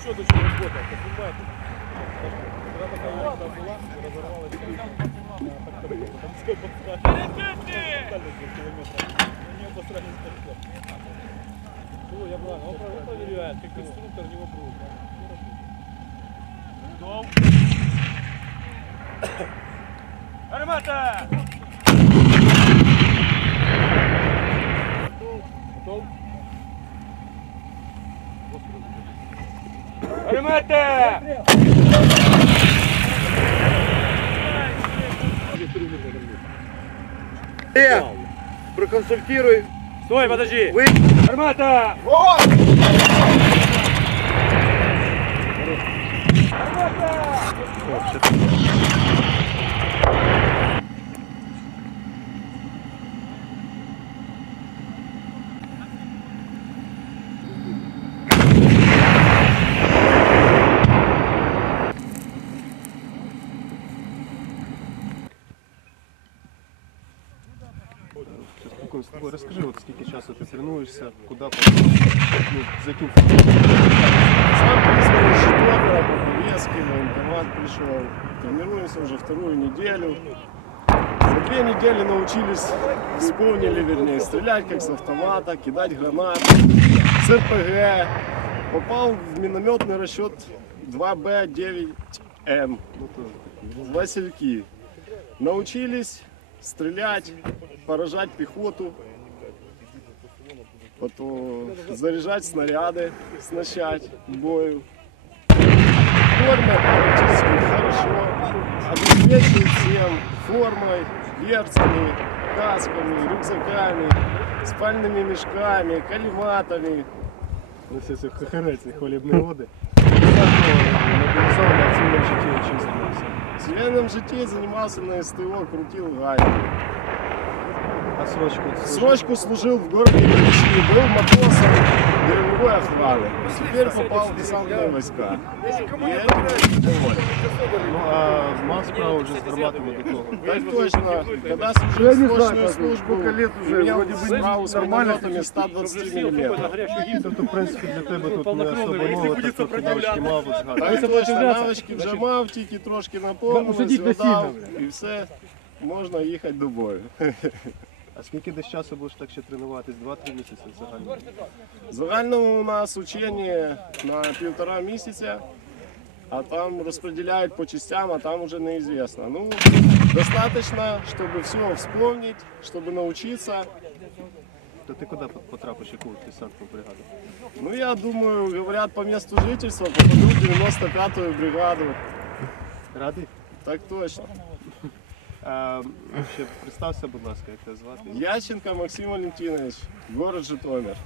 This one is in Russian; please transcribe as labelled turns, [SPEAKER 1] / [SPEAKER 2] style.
[SPEAKER 1] Расчет очень работал, понимаете? Когда такая волна была, разорвалась. Ну, не обосрали сколько. Ну, я правильно, он про- он проверяет, как инструктор не вопрос.
[SPEAKER 2] Армата! Армата!
[SPEAKER 3] Э, проконсультируй.
[SPEAKER 2] Стой, подожди!
[SPEAKER 3] Вы
[SPEAKER 2] Армата!
[SPEAKER 4] Спокійно з тобою розкажи, от скільки часу ти тренуєшся, куди ну, за яким
[SPEAKER 5] Сам призвал из Житомира, по повестке, военкомат пришел. Тренируемся уже вторую неделю. За две недели научились, вспомнили, вернее, стрелять как с автомата, кидать гранаты, с РПГ. Попал в минометный расчет 2Б9М.
[SPEAKER 4] ну, теж такі.
[SPEAKER 5] Васильки. Научились стрелять, поражать пехоту, потом заряжать снаряды, снащать к бою. Форма практически хорошо. Обеспечивают всем формой, берцами, касками, рюкзаками, спальными мешками, калиматами.
[SPEAKER 4] Ну, все це хахарець, хвалібні води. Мобілізований в цивільному житті чим займався.
[SPEAKER 5] В цивильном житии занимался на СТО, крутил гайки.
[SPEAKER 4] А срочку?
[SPEAKER 5] Срочку служил в городе Ильичи, был матросом береговой охраны. Теперь попал в десантные войска. И этим доволен.
[SPEAKER 4] Ну, а мав справу вже з гарматами до того.
[SPEAKER 5] Так точно, когда служил срочную службу, имел справу с минометами 120 мм.
[SPEAKER 4] Тобто, в принципі, для тебе тут не особо нове, так трохи навички мав згадати.
[SPEAKER 5] Так точно, навички вже мав, тільки трошки наповнились, видав, і все, можна їхати до бою.
[SPEAKER 4] А скільки десь часу будеш так ще тренуватись? Два-три місяці загально?
[SPEAKER 5] Загально у нас учение на півтора місяця, а там розподіляють по частям, а там уже неизвестно. Ну, достаточно, чтобы все вспомнить, чтобы научиться.
[SPEAKER 4] То ти куди потрапиш, яку десантну бригаду?
[SPEAKER 5] Ну, я думаю, говорят, по месту жительства попаду в 95-ю бригаду.
[SPEAKER 4] Радий?
[SPEAKER 5] Так точно.
[SPEAKER 4] А, ще представся, будь ласка, як тебе звати?
[SPEAKER 5] Ященко Максим Валентинович, город Житомир.